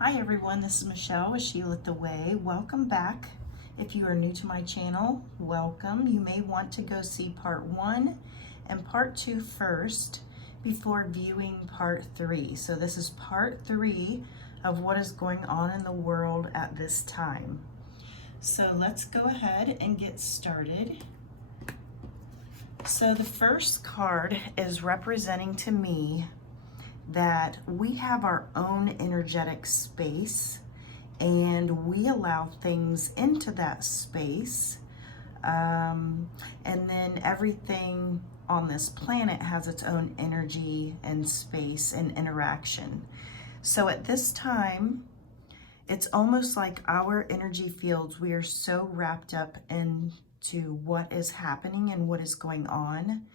Hi everyone, this is Michelle with She Lit the Way. Welcome back. If you are new to my channel, welcome. You may want to go see part 1 and part 2 first before viewing part 3. So this is part 3 of what is going on in the world at this time. So let's go ahead and get started. So the first card is representing to me that we have our own energetic space and we allow things into that space. And then everything on this planet has its own energy and space and interaction. So at this time, it's almost like our energy fields, we are so wrapped up into what is happening and what is going on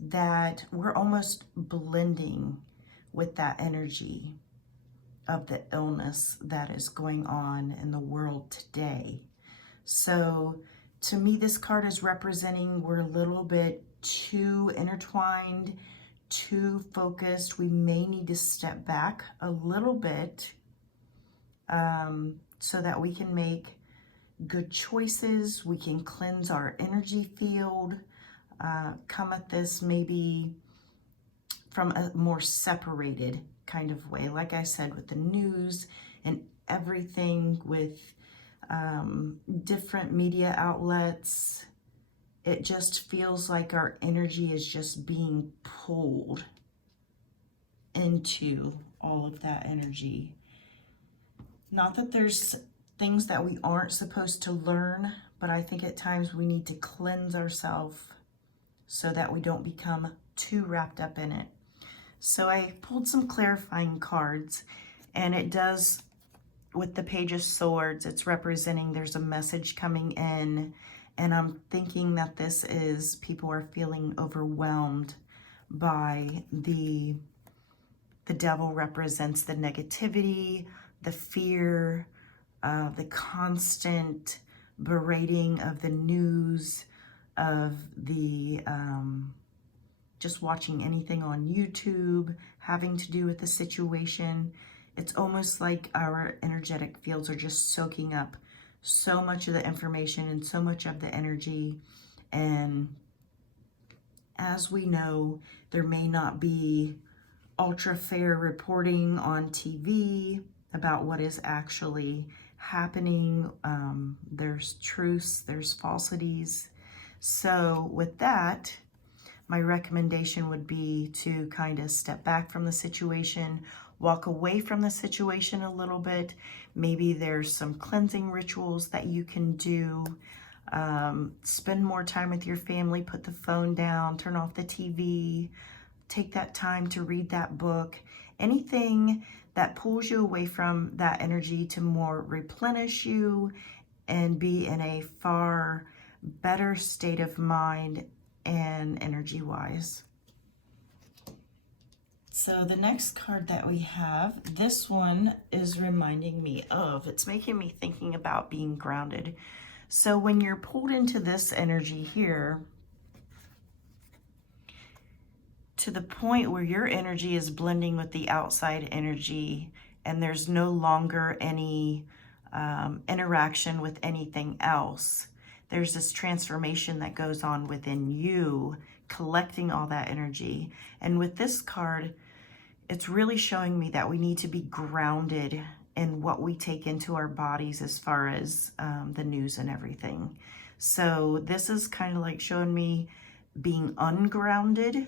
that we're almost blending with that energy of the illness that is going on in the world today. So to me, this card is representing we're a little bit too intertwined, too focused. We may need to step back a little bit so that we can make good choices. We can cleanse our energy field, come at this maybe from a more separated kind of way. Like I said, with the news and everything, with different media outlets, it just feels like our energy is just being pulled into all of that energy. Not that there's things that we aren't supposed to learn, but I think at times we need to cleanse ourselves so that we don't become too wrapped up in it. So I pulled some clarifying cards, and it does, with the Page of Swords, it's representing there's a message coming in, and I'm thinking that this is people are feeling overwhelmed by the devil represents the negativity, the fear, the constant berating of the news, of the just watching anything on YouTube having to do with the situation. It's almost like our energetic fields are just soaking up so much of the information and so much of the energy. And as we know, there may not be ultra fair reporting on TV about what is actually happening. There's truths, there's falsities. So with that, my recommendation would be to kind of step back from the situation, walk away from the situation a little bit. Maybe there's some cleansing rituals that you can do. Spend more time with your family, put the phone down, turn off the TV, take that time to read that book. Anything that pulls you away from that energy to more replenish you and be in a far better state of mind and energy-wise. So the next card that we have, this one is reminding me of, it's making me thinking about being grounded. So when you're pulled into this energy here, to the point where your energy is blending with the outside energy and there's no longer any interaction with anything else, there's this transformation that goes on within you, collecting all that energy. And with this card, it's really showing me that we need to be grounded in what we take into our bodies as far as the news and everything. So this is kind of like showing me being ungrounded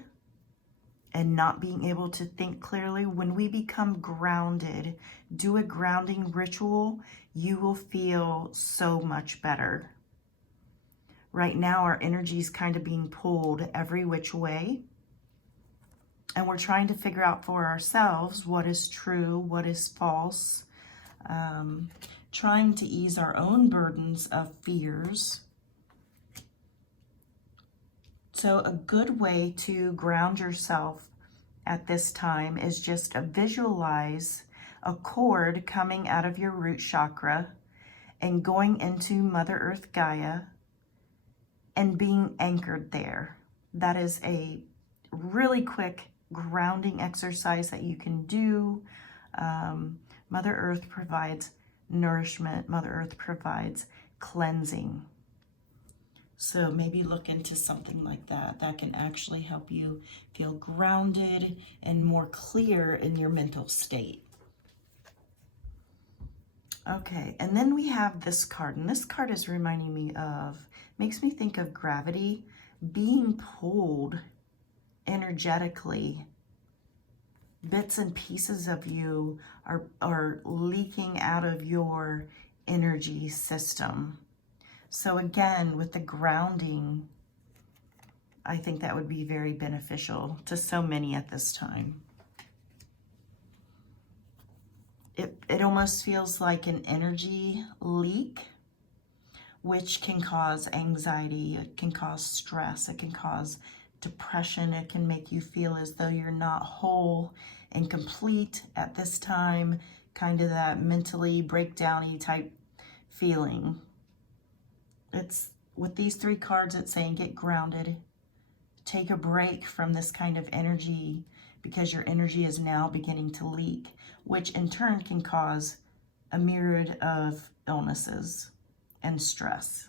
and not being able to think clearly. When we become grounded, do a grounding ritual, you will feel so much better. Right now, our energy is kind of being pulled every which way. And we're trying to figure out for ourselves what is true, what is false. Trying to ease our own burdens of fears. So a good way to ground yourself at this time is just to visualize a cord coming out of your root chakra and going into Mother Earth Gaia and being anchored there. That is a really quick grounding exercise that you can do. Mother Earth provides nourishment. Mother Earth provides cleansing. So maybe look into something like that. That can actually help you feel grounded and more clear in your mental state. Okay, and then we have this card, and this card is reminding me of, makes me think of gravity, being pulled energetically. Bits and pieces of you are leaking out of your energy system. So again, with the grounding, I think that would be very beneficial to so many at this time. It almost feels like an energy leak, which can cause anxiety, it can cause stress, it can cause depression, it can make you feel as though you're not whole and complete at this time, kind of that mentally breakdowny type feeling. It's with these three cards, it's saying get grounded, take a break from this kind of energy, because your energy is now beginning to leak, which in turn can cause a myriad of illnesses and stress.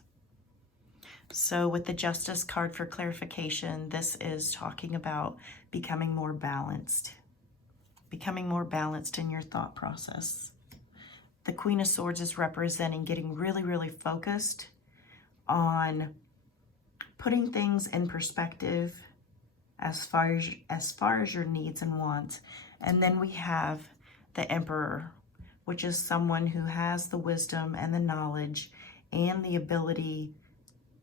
So with the Justice card for clarification, this is talking about becoming more balanced in your thought process. The Queen of Swords is representing getting really, really focused on putting things in perspective as far as your needs and wants. And then we have the Emperor, which is someone who has the wisdom and the knowledge and the ability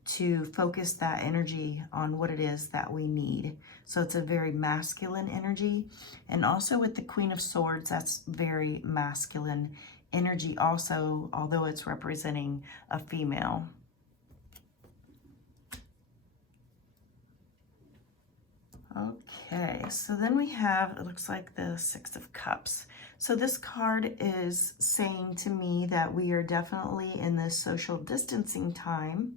to focus that energy on what it is that we need. So it's a very masculine energy. And also with the Queen of Swords, that's very masculine energy also, although it's representing a female. Okay, so then we have, it looks like the Six of Cups. So this card is saying to me that we are definitely in this social distancing time.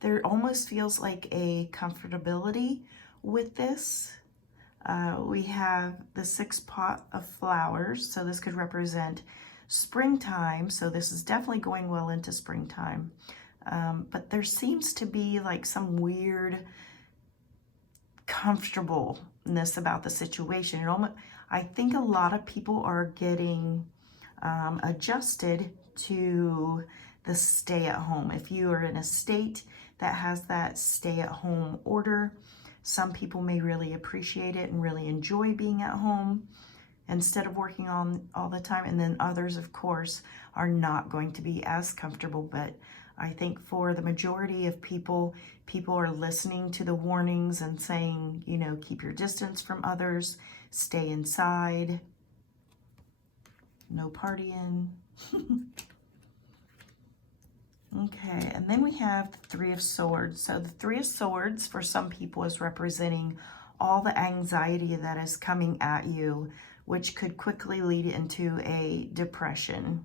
There almost feels like a comfortability with this. We have the 6 pot of flowers, so this could represent springtime. So this is definitely going well into springtime. But there seems to be like some weird comfortableness about the situation. I think a lot of people are getting adjusted to the stay at home. If you are in a state that has that stay at home order, some people may really appreciate it and really enjoy being at home instead of working on all the time. And then others, of course, are not going to be as comfortable. But I think for the majority of people are listening to the warnings and saying, you know, keep your distance from others, stay inside, no partying. Okay, and then we have the Three of Swords. So the Three of Swords for some people is representing all the anxiety that is coming at you, which could quickly lead into a depression.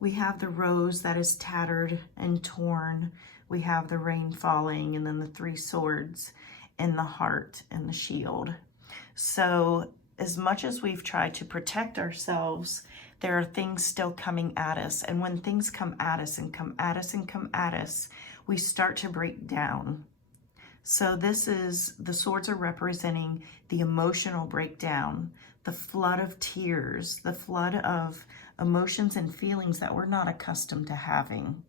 We have the rose that is tattered and torn. We have the rain falling, and then the 3 swords in the heart and the shield. So as much as we've tried to protect ourselves, there are things still coming at us. And when things come at us and come at us and come at us, we start to break down. So this is, the swords are representing the emotional breakdown, the flood of tears, the flood of emotions and feelings that we're not accustomed to having.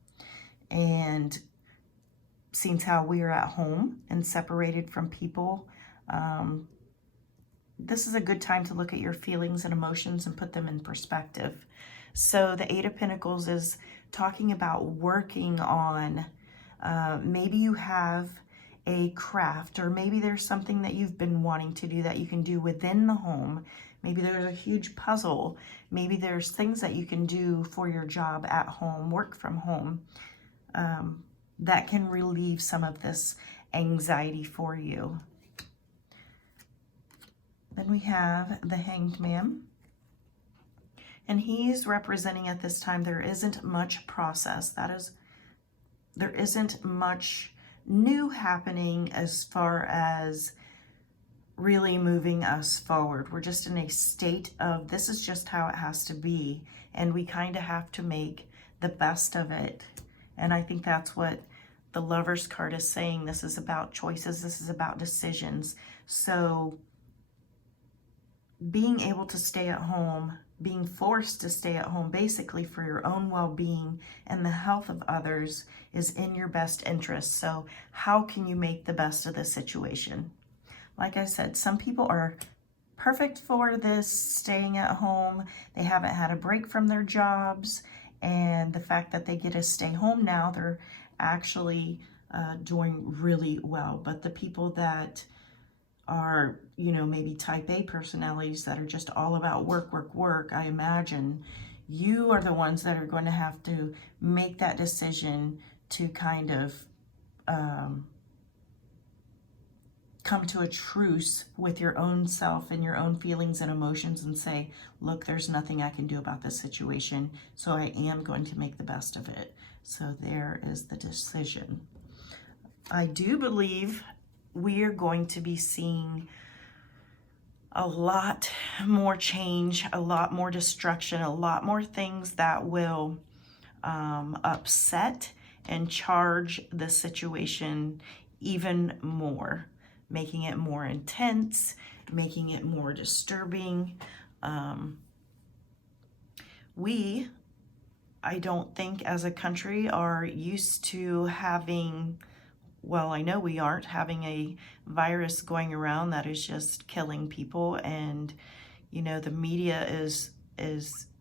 And since how we are at home and separated from people, this is a good time to look at your feelings and emotions and put them in perspective. So the 8 of Pentacles is talking about working on, maybe you have a craft, or maybe there's something that you've been wanting to do that you can do within the home. Maybe there's a huge puzzle. Maybe there's things that you can do for your job at home, work from home, that can relieve some of this anxiety for you. Then we have the Hanged Man. And he's representing at this time there isn't much process. That is, there isn't much new happening as far as really moving us forward. We're just in a state of this is just how it has to be, and we kind of have to make the best of it. And I think that's what the Lover's card is saying. This is about choices. This is about decisions. So being able to stay at home, being forced to stay at home basically for your own well-being and the health of others is in your best interest. So how can you make the best of this situation? Like I said, some people are perfect for this, staying at home. They haven't had a break from their jobs. And the fact that they get to stay home now, they're actually doing really well. But the people that are, you know, maybe type A personalities that are just all about work, work, work, I imagine you are the ones that are going to have to make that decision to kind of come to a truce with your own self and your own feelings and emotions and say, look, there's nothing I can do about this situation, so I am going to make the best of it. So there is the decision. I do believe we are going to be seeing a lot more change, a lot more destruction, a lot more things that will upset and charge the situation even more, making it more intense, making it more disturbing. I don't think as a country are used to having, well, I know we aren't having a virus going around that is just killing people. And, you know, the media is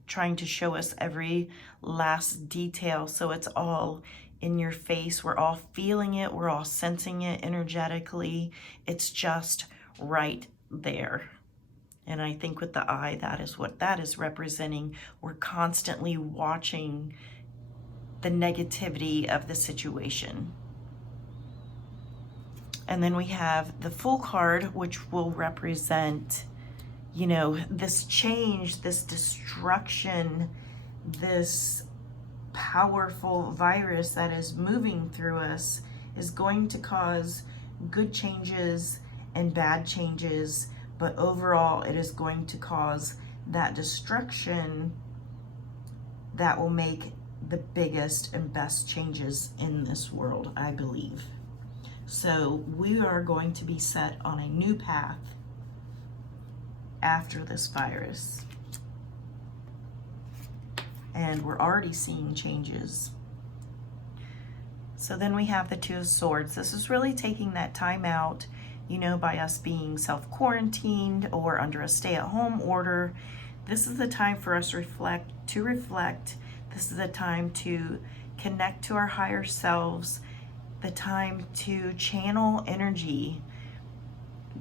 trying to show us every last detail. So it's all in your face. We're all feeling it. We're all sensing it energetically. It's just right there. And I think with the eye, that is what that is representing. We're constantly watching the negativity of the situation. And then we have the Fool card, which will represent, you know, this change, this destruction, this powerful virus that is moving through us is going to cause good changes and bad changes, but overall it is going to cause that destruction that will make the biggest and best changes in this world, I believe. So we are going to be set on a new path after this virus. And we're already seeing changes. So then we have the Two of Swords. This is really taking that time out, you know, by us being self-quarantined or under a stay-at-home order. This is the time for us to reflect. This is the time to connect to our higher selves, the time to channel energy,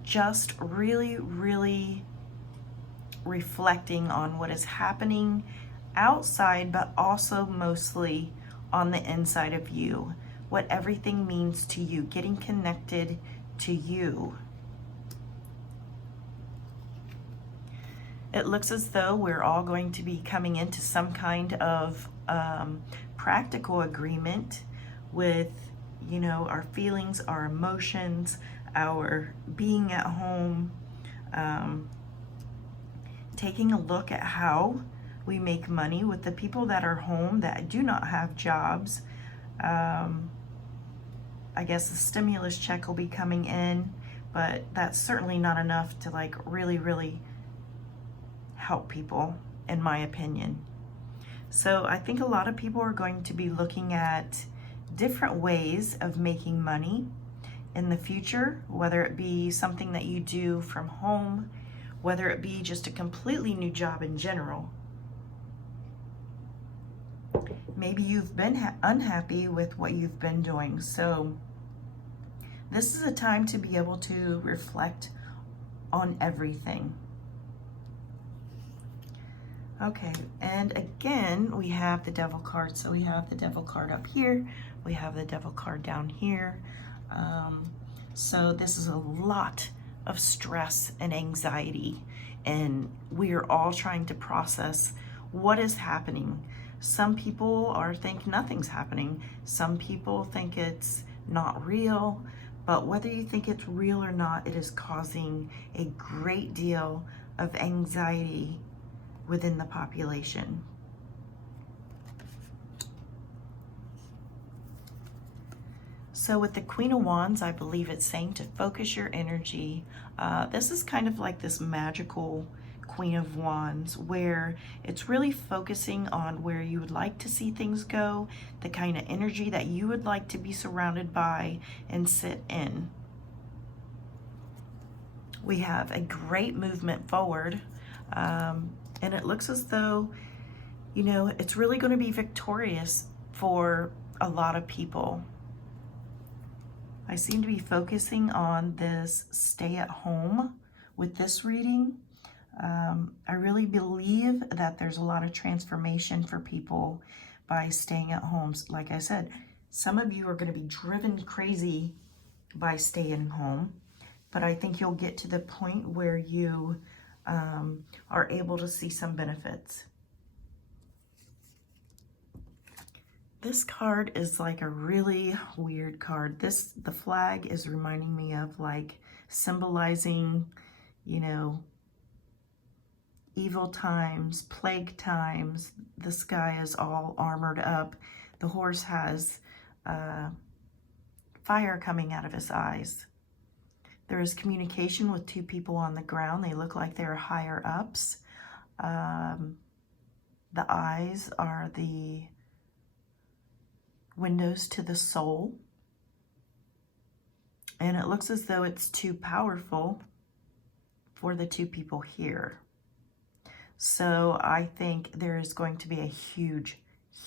just really, really reflecting on what is happening outside, but also mostly on the inside of you, what everything means to you, getting connected to you. It looks as though we're all going to be coming into some kind of practical agreement with, you know, our feelings, our emotions, our being at home, taking a look at how we make money with the people that are home that do not have jobs. I guess the stimulus check will be coming in, but that's certainly not enough to like really, really help people, in my opinion. So I think a lot of people are going to be looking at different ways of making money in the future, whether it be something that you do from home, whether it be just a completely new job in general. Maybe you've been unhappy with what you've been doing. So this is a time to be able to reflect on everything. Okay, and again, we have the Devil card. So we have the Devil card up here. We have the Devil card down here. So this is a lot of stress and anxiety, and we are all trying to process what is happening. Some people think nothing's happening. Some people think it's not real, But whether you think it's real or not, it is causing a great deal of anxiety within the population. So with the Queen of Wands, I believe it's saying to focus your energy. This is kind of like this magical Queen of Wands, where it's really focusing on where you would like to see things go, the kind of energy that you would like to be surrounded by and sit in. We have a great movement forward, and it looks as though, you know, it's really going to be victorious for a lot of people. I seem to be focusing on this stay at home with this reading. I really believe that there's a lot of transformation for people by staying at home. Like I said, some of you are going to be driven crazy by staying home, but I think you'll get to the point where you are able to see some benefits. This card is like a really weird card. The flag is reminding me of like symbolizing, you know, evil times, plague times. The sky is all armored up. The horse has fire coming out of his eyes. There is communication with two people on the ground. They look like they're higher ups. The eyes are the windows to the soul. And it looks as though it's too powerful for the two people here. So I think there is going to be a huge,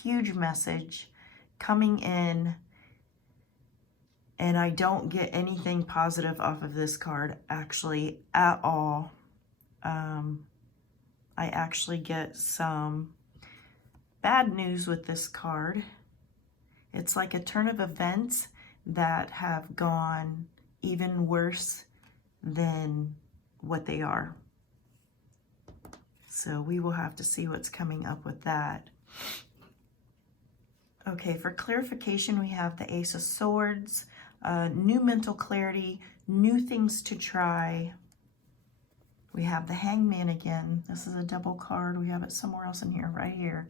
huge message coming in. And I don't get anything positive off of this card, actually, at all. I actually get some bad news with this card. It's like a turn of events that have gone even worse than what they are. So we will have to see what's coming up with that. Okay, for clarification, we have the Ace of Swords, new mental clarity, new things to try. We have the Hangman again. This is a double card. We have it somewhere else in here, right here.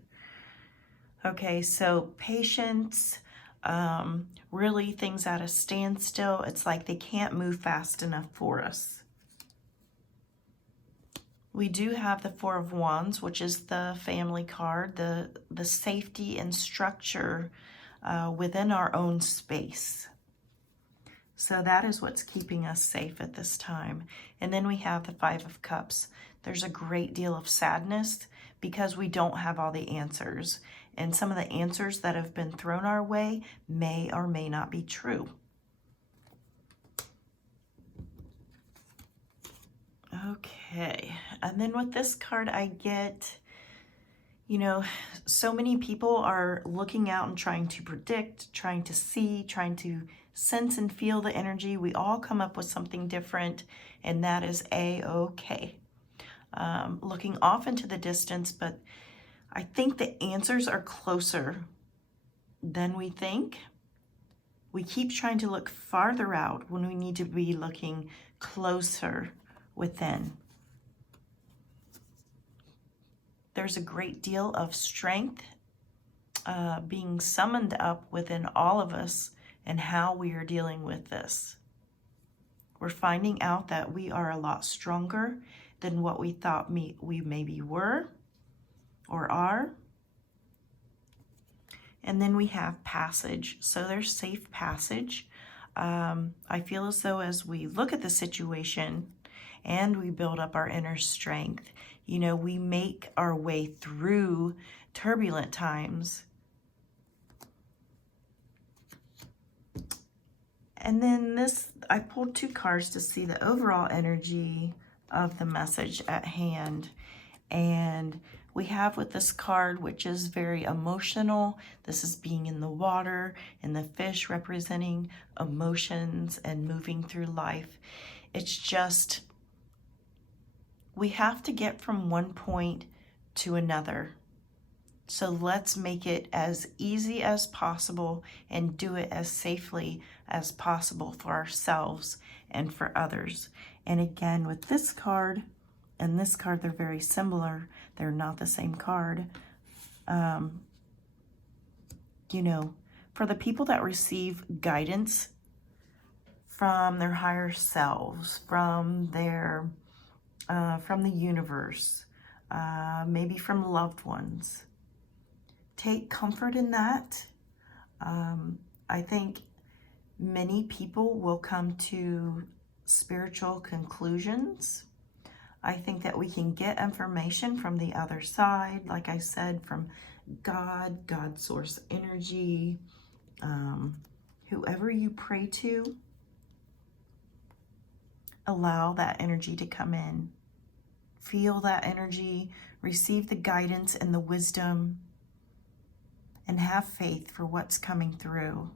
Okay, so patience, really things at a standstill. It's like they can't move fast enough for us. We do have the Four of Wands, which is the family card, the safety and structure within our own space. So that is what's keeping us safe at this time. And then we have the Five of Cups. There's a great deal of sadness because we don't have all the answers. And some of the answers that have been thrown our way may or may not be true. Okay, and then with this card I get, you know, so many people are looking out and trying to predict, trying to see, trying to sense and feel the energy. We all come up with something different, and that is A-okay. Looking off into the distance, but I think the answers are closer than we think. We keep trying to look farther out when we need to be looking closer within. There's a great deal of strength being summoned up within all of us and how we are dealing with this. We're finding out that we are a lot stronger than what we thought we maybe were or are. And then we have passage. So there's safe passage. I feel as though as we look at the situation and we build up our inner strength, you know, we make our way through turbulent times. And then this, I pulled two cards to see the overall energy of the message at hand. And we have with this card, which is very emotional. This is being in the water, and the fish representing emotions and moving through life. It's just, we have to get from one point to another. So let's make it as easy as possible and do it as safely as possible for ourselves and for others. And again, with this card and this card, they're very similar. They're not the same card. You know, for the people that receive guidance from their higher selves, from their, from the universe, maybe from loved ones, take comfort in that. I think many people will come to spiritual conclusions. I think that we can get information from the other side, like I said, from God, God source energy, whoever you pray to, allow that energy to come in. Feel that energy, receive the guidance and the wisdom, and have faith for what's coming through.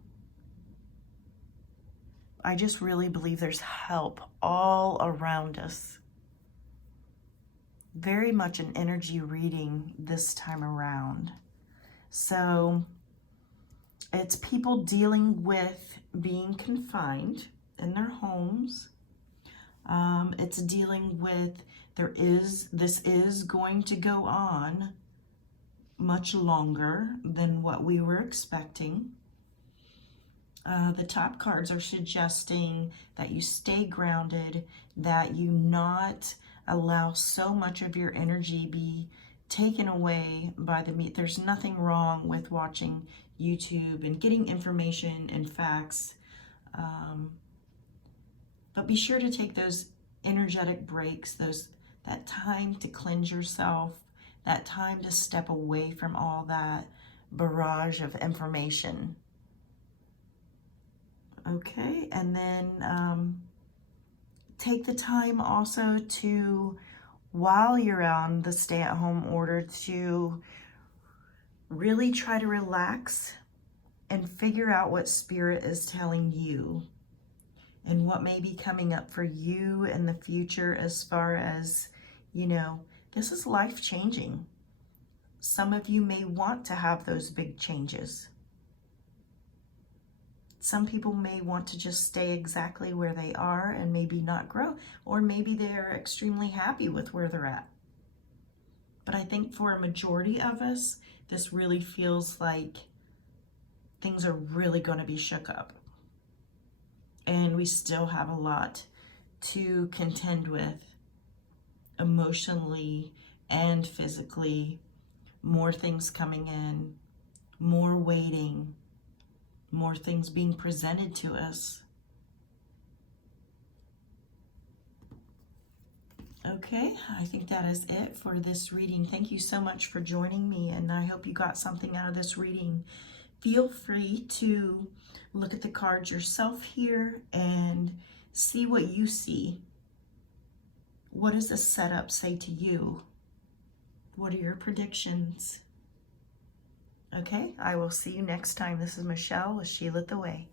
I just really believe there's help all around us. Very much an energy reading this time around. So it's people dealing with being confined in their homes. It's dealing with this is going to go on much longer than what we were expecting. The top cards are suggesting that you stay grounded, that you not allow so much of your energy be taken away by the meat. There's nothing wrong with watching YouTube and getting information and facts, but be sure to take those energetic breaks, that time to cleanse yourself, that time to step away from all that barrage of information. Okay, and then take the time also to, while you're on the stay-at-home order, to really try to relax and figure out what Spirit is telling you and what may be coming up for you in the future as far as, you know, this is life-changing. Some of you may want to have those big changes. Some people may want to just stay exactly where they are and maybe not grow, or maybe they're extremely happy with where they're at. But I think for a majority of us, this really feels like things are really going to be shook up. And we still have a lot to contend with emotionally and physically. More things coming in, more waiting, more things being presented to us. Okay, I think that is it for this reading. Thank you so much for joining me, and I hope you got something out of this reading. Feel free to look at the cards yourself here and see what you see. What does the setup say to you? What are your predictions? Okay, I will see you next time. This is Michelle with She Lit the Way.